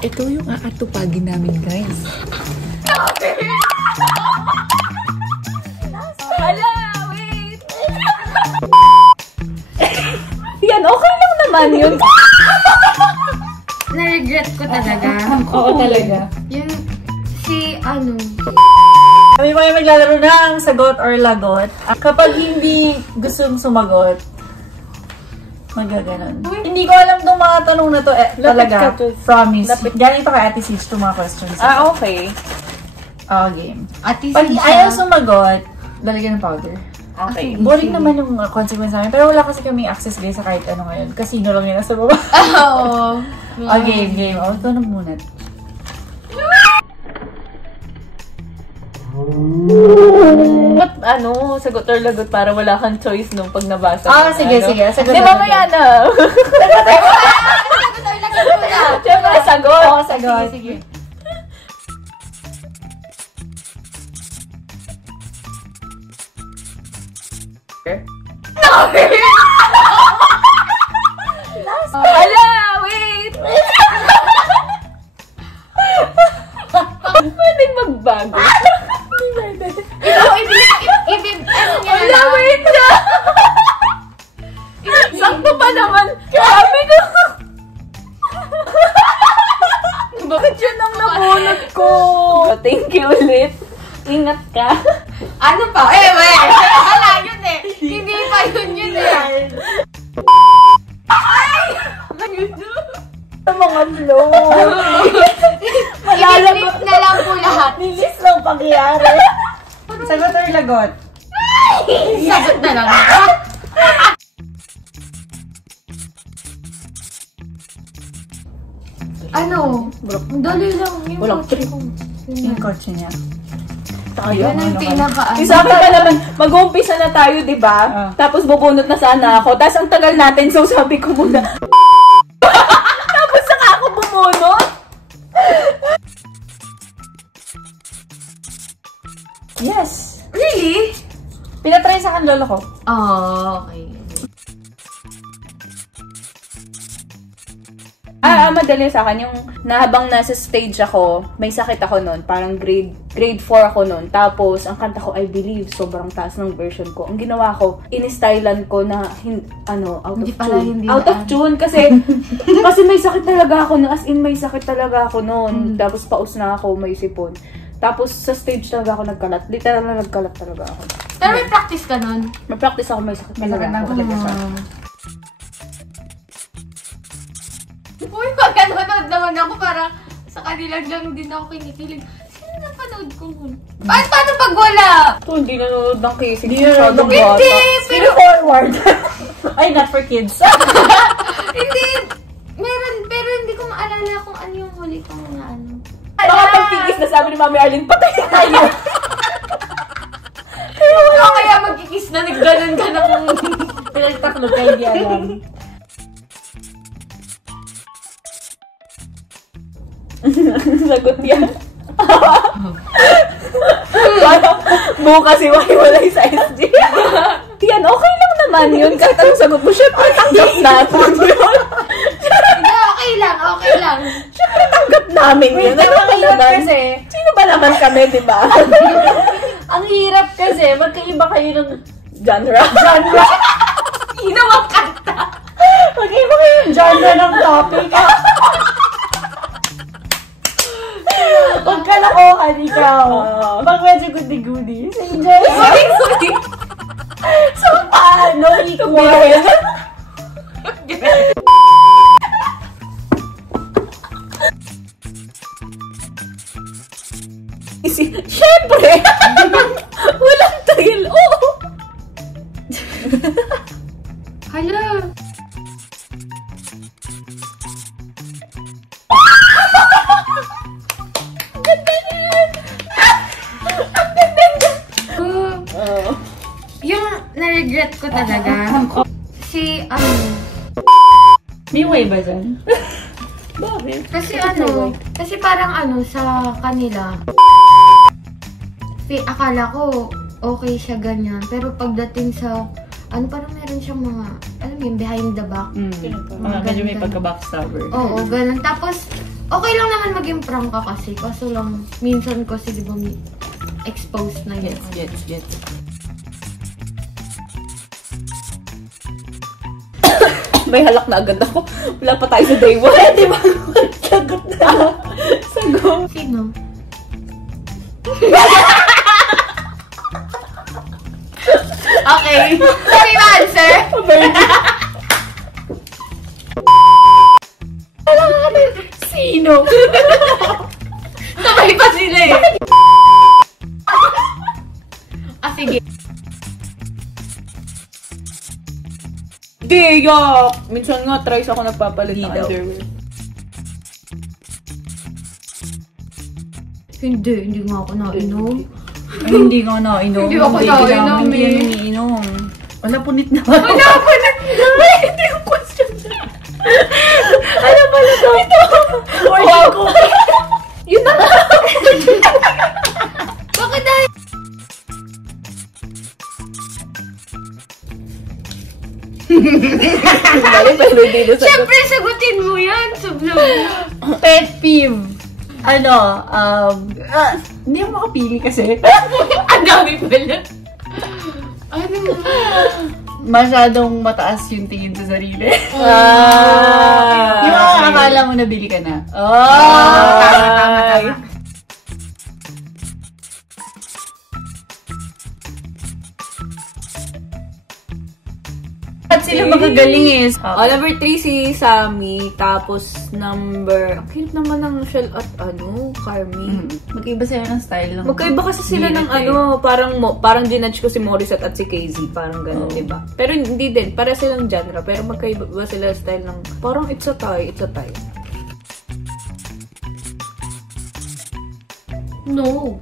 ito yung aatupagin namin, guys. Hala, wait! Yan, okay lang naman yun. Na-regret ko talaga. Oo talaga. Yung si ano. Kami po yung maglalaro ng sagot or lagot. Kapag hindi gustong sumagot, magaganon. Hindi ko alam itong mga tanong na to talaga. Promise. Galing pa kay Ate Siege itong mga questions. Okay. Game. Ate Pag Siege. ayaw sumagot, lalagyan ng powder. Okay. Boring naman yung consequence namin. Pero wala kasi kaming access guys sa kahit ano ngayon. Casino lang yun nasa baba. Oo. Game. Ito na muna. Ba't sagot or lagot para wala kang choice nung pag nabasa? Sige. Sagot. Di mamaya na. Siyempre, sagot. Oo, sagot. Sige. Hala, wait! Pwede magbago. Wala, wait na! Sakto pa naman. Sabi ko. Bakit yun ang nabunot ko? Thank you ulit. Ingat ka. Ano pa? Wala yun eh. Hindi pa yun eh. Sa mga flow. Ililip na lang po lahat. Nilis lang pangyayari. Sagot or lagot? Sagot na lang. Ano? Dali lang. Walang trick. Yung kotse niya. Yun ang pinaka Isa pa naman, mag-uumpisa na tayo, di ba? Tapos bubunot na sana ako. Tapos ang tagal natin, so sabi ko muna. Tapos saka ako bumunot. Yes! Really? Pinatry sa akin lolo ko. Oh, okay. Madali sa akin yung habang nasa stage ako, may sakit ako noon, parang grade 4 ako noon. Tapos ang kanta ko I Believe, sobrang taas ng version ko. Ang ginawa ko, in-stylan ko na out of tune kasi may sakit talaga ako noon, as in may sakit talaga ako noon. Tapos paus na ako, may sipon. Tapos sa stage talaga ako nagkalat. Literal na nagkalat talaga ako. Pero may practice ka nun? May practice ako, may sakit talaga ako. talaga siya. Uy, pagkanonood naman ako para sa kanilang lang din ako kinikilig. Sino napanood ko nun? Paano pag wala? Ito, hindi nanonood ng kissing. Hindi nanonood ng Hindi! Pero forward. Ay, not for kids. Hindi! Meron, pero hindi ko maalala kung ano yung huli kong na ano. Baka pagkikis na sabi ni Mami Arlene, patay tayo! O kaya magkikis na nagganon ka ng Pinagtaklo kayo, hindi alam. Sagot yan. Parang bukas iwalay sa SG. Yan, okay lang naman yun. Kahit anong sagot mo, syempre tanggap natin yun. Hindi, okay lang. Syempre tanggap namin yun. Okay naman. Kasi, Sino ba naman kami, di ba? ang hirap kasi, magkaiba kayo ng Genre. Ginawang kanta. magkaiba kayo ng genre ng topic. Pagkalakohan ikaw. Pag medyo goody-goody. Si Joy. Sorry. So, paano equal? Syempre! Walang tail. Oo! Hala. Yung na-regret ko talaga, si May way ba dyan? Bakit? kasi parang sa kanila, akala ko okay siya ganyan, pero pagdating sa, parang meron siyang mga, alam mo yung behind the back. Medyo may pagka-backstabber. Oo, ganun. Tapos, Okay lang naman maging prank ka kasi. Kaso lang, minsan kasi di ba may exposed na yun. Gets. May halak na agad ako. Wala pa tayo sa day 1. Di ba? Sagot na. Sagot. Sino? Okay. Sorry na answer. Sino? Sabay pa sila eh. Sige. Di, yak! Minsan nga, tries ako nagpapalit ng underwear. Hindi nga ako nainom. Ay, hindi nga nainom. Hindi ako nainom, Hindi eh. yan iniinom. Wala, punit na ba? Hindi yung question na. Ano ba na to? Ito! Order ko. Yun na nga! Bakit dahil? Pero hindi na sagot. Siyempre, sagutin mo yan. Sublog. Pet peeve. Hindi ako makapili kasi. Ang dami pala. Ano? Masyadong mataas yung tingin sa sarili. Yung mga akala mo nabili ka na. Tama. At sila magagaling eh. Number 3 si Sammy, tapos number... Ang cute naman ng Shell at Carmi. Magkaiba sila ng style lang. Magkaiba kasi sila ng parang ginudge ko si Morissette at si KZ, parang ganun, di ba? Pero hindi din, para silang genre, pero magkaiba sila style ng parang it's a tie. No.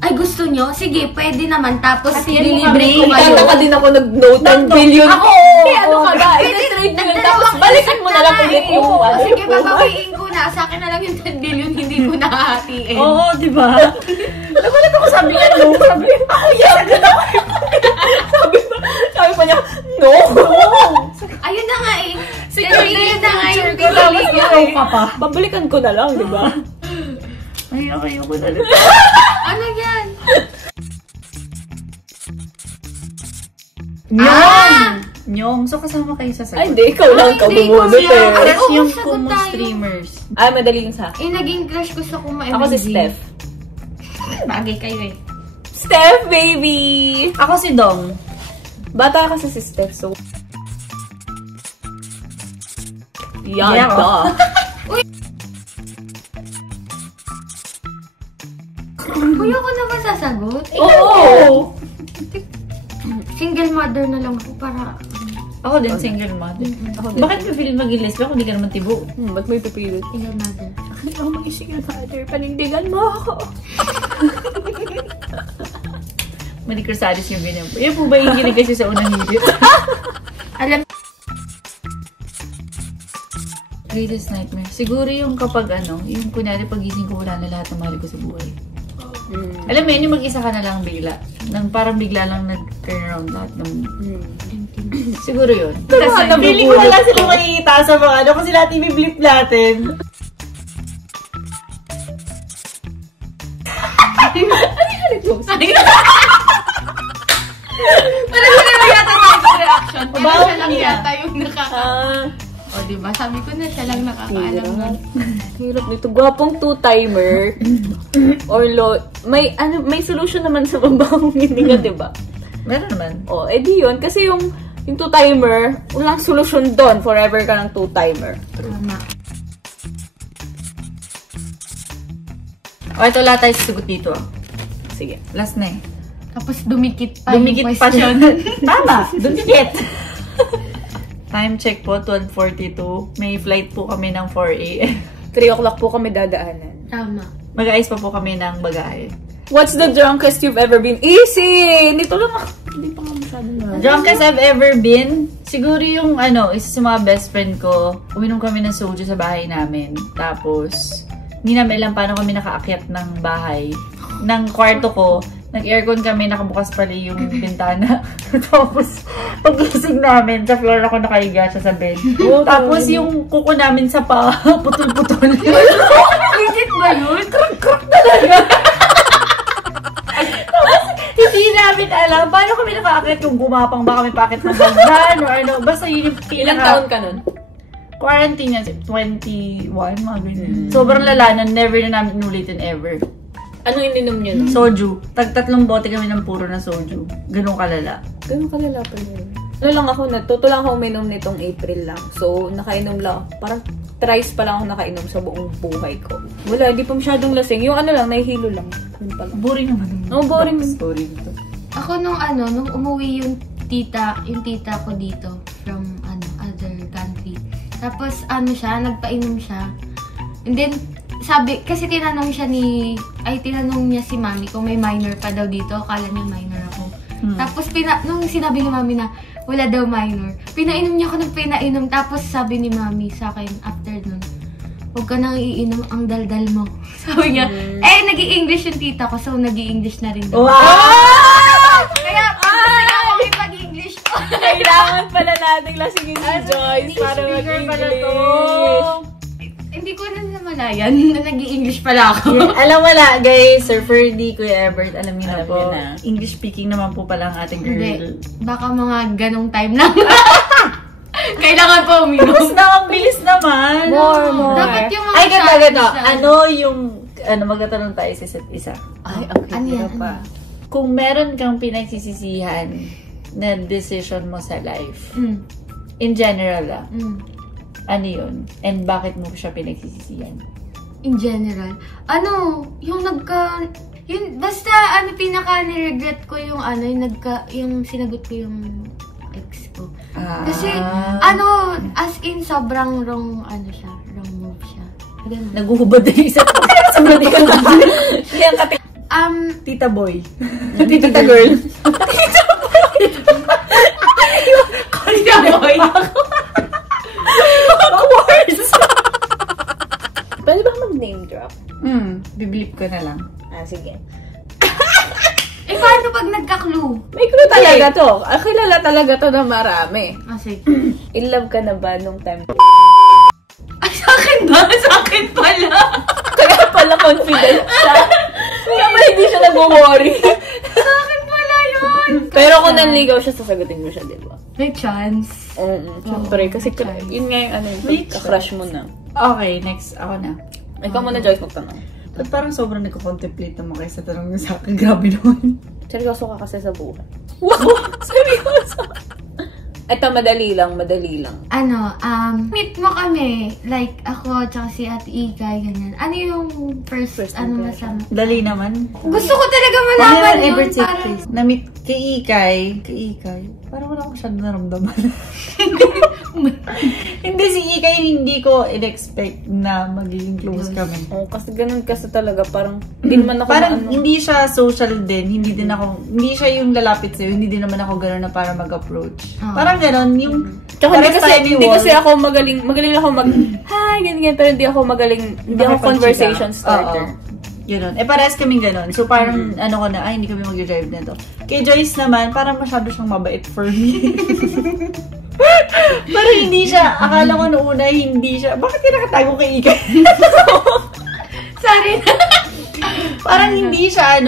Ay, gusto nyo? Sige, pwede naman. Tapos, Kasi ililibre ko kayo. Tataka din ako nag-note ng billion. Ako! Ano ka ba? I-trade mo yun. Tapos balikan mo na lang ulit yung Sige, babawiin ko na. Sa akin na lang yung 10 billion, hindi ko nahahatiin. Oo, di ba? Nagulat ako, sabi niya, no? Sabi niya, ako yan! Sabi pa niya, no! Ayun na nga eh. Secret Ayun na nga yung Tapos pinili niya ikaw eh. ka pa. Babalikan ko na lang, di ba? Ayoko na lang. Ano yan? Nyong! So, kasama kayo sa Ay, sagot. hindi. Ikaw lang ka Hindi, bumunot kasi eh. ako- That's yung sagot Kumu tayo. streamers. Ay, madali yung sa akin. Eh, naging crush ko sa kuma-emoji. Ako si Steph. Bagay kayo eh. Steph, baby! Ako si Dong. Bata kasi si Steph, so... Yan Yeah. ka. Kuya ko na ba sasagot? Oo! Single mother na lang ako para... Ako din, single mother. Bakit mo feeling maging lesbian kung di ka naman tibo? Ba't may pipilit? Single mother. Bakit ako mag-single mother? Panindigan mo ako. Mali Crusalis yung ganyan po. Yan po ba yung ginig kasi sa unang hilit? Alam, Greatest nightmare. Siguro yung kapag yung kunyari pagising ko wala na lahat ng mahal ko sa buhay. Alam mo yun, yung mag-isa ka na lang bigla. Nang parang bigla lang nag-turn around lahat ng... Siguro yun. Kasi feeling ko wala silang makikita sa mga kasi lahat i-blip natin. parang wala na yata tayo reaction. Pero Bawa siya lang niya. yata yung O, diba? Sabi ko na siya lang nakakaalam nun. Hirap nito. Gwapong two-timer. Or may solution naman sa babang hindi nga, diba? Meron naman. O, edi yun. Kasi yung two-timer, walang solusyon doon. Forever ka ng two-timer. Tama. O, ito lahat tayo sasagot dito. Sige. Last na eh. Tapos dumikit pa Dumikit yung pa siya. question. Tama! Dumikit! Time check po, 12:42. May flight po kami ng 4 a.m. 3 o'clock po kami dadaanan. Tama. Mag-aayos pa po kami ng bagahe. What's the drunkest you've ever been? Easy! Nito lang ako. Hindi pa nga masyadong na. Drunkest I've ever been? Siguro yung isa sa mga best friend ko, uminom kami ng soju sa bahay namin. Tapos, hindi namin alam paano kami nakaakyat ng bahay. Ng kwarto ko, nag-aircon kami, nakabukas pala yung bintana. Tapos, paglasing namin, sa floor ako nakahiga siya sa bed. Tapos yung kuko namin sa pa, putol-putol. Legit ba yun? Kruk-kruk talaga. Tapos, hindi namin alam, paano kami nakaakit kung gumapang ba kami pakit ng bagdan or ano. Basta yun yung Ilang taon ka nun? Quarantine yan, 21, mga ganyan. Sobrang lala na, never na namin inulitin ever. Anong ininom nyo nun? Soju. Tag-3 bote kami ng puro na soju. Ganun kalala. Ganun kalala pa yun. Ano lang ako, natuto lang ako uminom nitong April lang. So, nakainom lang. Parang thrice pa lang ako nakainom sa buong buhay ko. Wala, hindi pa masyadong lasing. Yung ano lang, nahihilo lang. Yun pa lang. Boring naman. Oo, boring. Boring to. Ako nung umuwi yung tita ko dito from other country. Tapos nagpainom siya. And then kasi tinanong niya si mami kung may minor pa daw dito. Akala niya minor ako. Tapos nung sinabi ni mami na wala daw minor, pinainom niya ako ng pinainom. Tapos sabi ni mami sa akin after nun, huwag ka nang iinom, ang daldal mo. Sabi niya, nag-i-English yung tita ko, so nag-i-English na rin daw. Wow! Kaya may pag-English ko. Kailangan pala natin lasingin si Joyce para mag-English. Hindi ko na namalayan na nag-i-English pala ako. Yeah, alam mo na, guys, Sir Ferdy, Kuya Ebert, alam niyo na Alam po. niyo na. English speaking naman po pala ang ating girl. Hindi. Baka mga ganong time lang. Kailangan po uminom. Tapos na, ang bilis naman. More. Dapat yung mga Ay, ganito. challenge na- Magtatanong tayo sa isa't isa. Ay, okay. Ano yan? pa. Kung meron kang pinagsisisihan na decision mo sa life, in general ano yun? And bakit mo siya pinagsisisihan? In general. Basta pinaka-regret ko yung sinagot ko yung ex ko. Kasi, as in, sobrang wrong move siya. Ganun. Naguhubad na yung isa. Sabi ka na. Yan, Tita boy. Tita girl. Tita boy. Pwede ba mag-name drop? Biblip ko na lang. Sige. Paano pag nagka-clue? May clue talaga to. Kilala talaga to na marami. Sige. In love ka na ba nung time? Ay, sa akin ba? Sa akin pala. Kaya pala confident siya. Kaya ba hindi siya nag-worry? Sa akin pala yun. Pero kung nanligaw siya, sasagutin mo siya, di ba? May chance. Siyempre, kasi yun nga yung crush mo na. Okay, next. Ako na. Ikaw muna, Joyce, magtanong. Ba't parang sobrang nagko-contemplate naman kayo sa tanong niyo sa akin? Grabe naman. Seryoso ka kasi sa buhay. Wow! Seryoso! Ito, madali lang. Meet mo kami. Like, ako, tsaka si Ate Ikay, ganyan. Ano yung first impression? Dali naman. Gusto ko talaga malaman yun. Ever take place. Na-meet kay Ikay. Parang wala ko masyadong naramdaman. Hindi, si Ikay hindi ko in-expect na magiging close kami. Oo, kasi ganun kasi talaga. Parang, hindi naman ako parang hindi siya social din. Hindi siya yung lalapit sa'yo. Hindi din naman ako gano'n na para mag-approach. Parang gano'n, yung... Tsaka hindi kasi ako magaling ako hi, ganyan, pero hindi ako conversation starter. Gano'n. Parehas kaming gano'n. So, parang, hindi kami mag-drive na to. Kay Joyce naman, parang masyado siyang mabait for me. Parang hindi siya, akala ko noong una, hindi siya, bakit yung nakatago kay Ika? Sorry. Parang hindi siya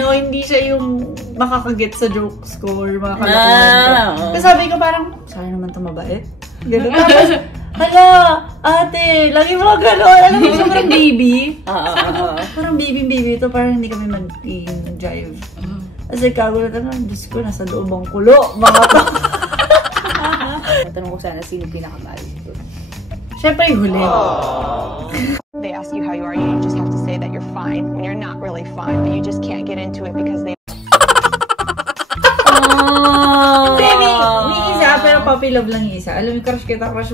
yung makakaget sa jokes ko or mga kalakuhan ko. Kasi sabi ko parang, sorry naman ito mabait. Gano'n. Tapos, hala, ate, lagi mo gano'n. Alam mo, sobrang baby. Parang baby ito, parang hindi kami mag-drive. Kasi kagulatan na, Diyos ko, nasa loob ang kulo, mga to. Tanong ko sana, sino pinakamahal ko? Siyempre, yung huli. They ask you how you are, you just have to say that you're fine when you're not really fine, but you just can't get into it because they... May isa, pero puppy love lang yung isa. Alam mo, crush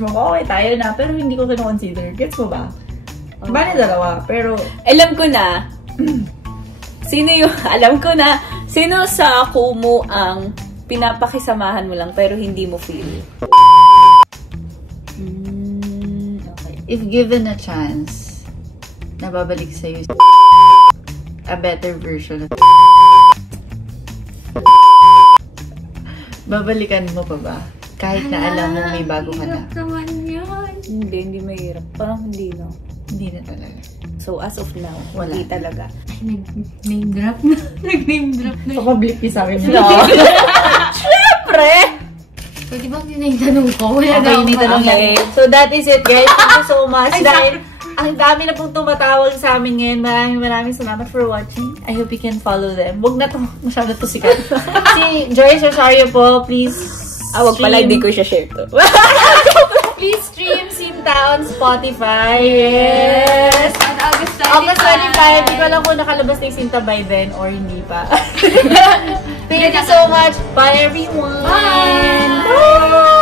mo ko, okay, tayo na, pero hindi ko kino-consider. Gets mo ba? Bali dalawa, pero... Alam ko na, sino sa Kumu ang pinapakisamahan mo lang pero hindi mo feel? Okay. If given a chance, nababalik sa'yo a better version of Babalikan mo pa ba? Kahit na alam mo may bago ka na. Hirap naman yun. Hindi mahirap. Parang hindi, no? Hindi na talaga. So, as of now, Wala. hindi talaga. Ay, nag-name drop na. Nag-name drop na. So, public sa akin yun. No. Siyempre! Pwede ba yun na yung tanong ko? Wala Okay, na akong hindi tanong maalam. yan. So, that is it, guys. Thank you so much. Dahil ang dami na pong tumatawag sa amin ngayon. Maraming salamat for watching. I hope you can follow them. Huwag na to. Masyado to sikat. Si Joyce Rosario po, please Wag pala, hindi ko siya share to. Please stream Sinta on Spotify. Yes! On August 25. August 25. Hindi ko alam kung nakalabas na yung Sinta by then or hindi pa. Thank you so much. Bye, everyone. Bye! Bye!